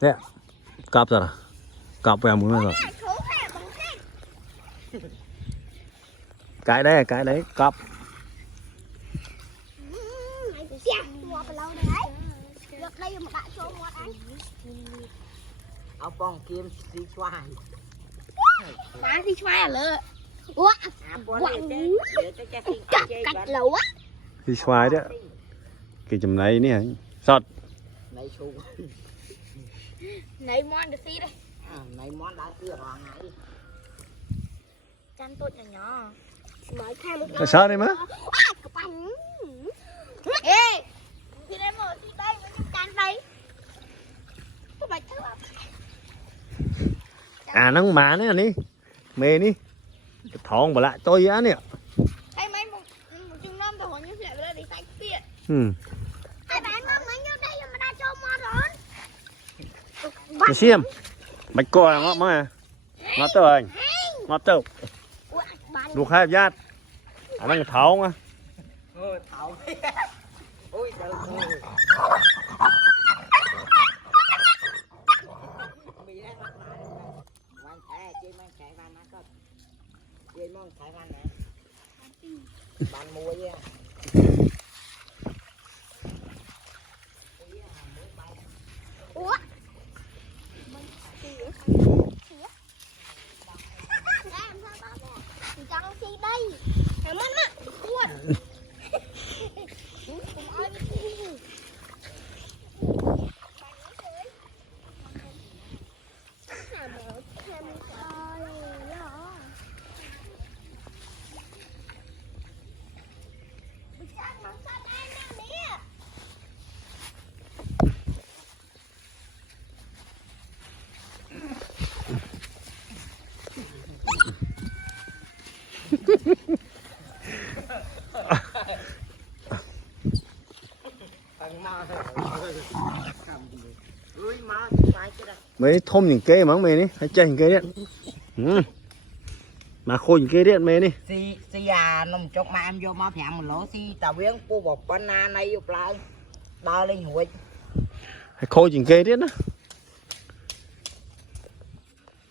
Đấy, cọp rồi, cọp về muốn rồi. Cái đấy, cọp. Ông bong kim xì xoài. Má xì xoài à lợ. Ủa? Cắt lẩu á. Đi xoài đó. Cái chùm này nè, sọt. Này xù. Này món được xí đây. Này món đã chưa hoàng ngày. Chăn tốt nhỏ nhỏ. Mới khai một Cái sọt này má. Ê! Thì em mở xí đây, nó chăn đây. Có bạch thơ không? À nó má nữa đi. Mê đi. Cái thòng bỏ lại tôi á nè. Hay mấy một chừng năm tôi hỏi như thế này để sạch tiện. Ừ. Ai bán mấy nhiêu đây mà đã cho món rồi. Cái xiêm. Bạch cò là ngọt mà. Ngọt tờ anh. Ngọt tờ. Luộc hai nhát. À nó cái thòng á. Thảo. Ôi trời ơi. Bạn mua nha. Ủa? Chẳng gì đây. Thằng mất á. Cuộn. Mấy thôm những cây mà mày đi, hay chơi những cây điện. Ừ. Mà khôi những cây điện mày đi. Si à nông chốc mà em vô mà nhảm một lỗ si tàu biến cô bọc banana này vô lại đo lên huệ. Hay khôi những cây điện á.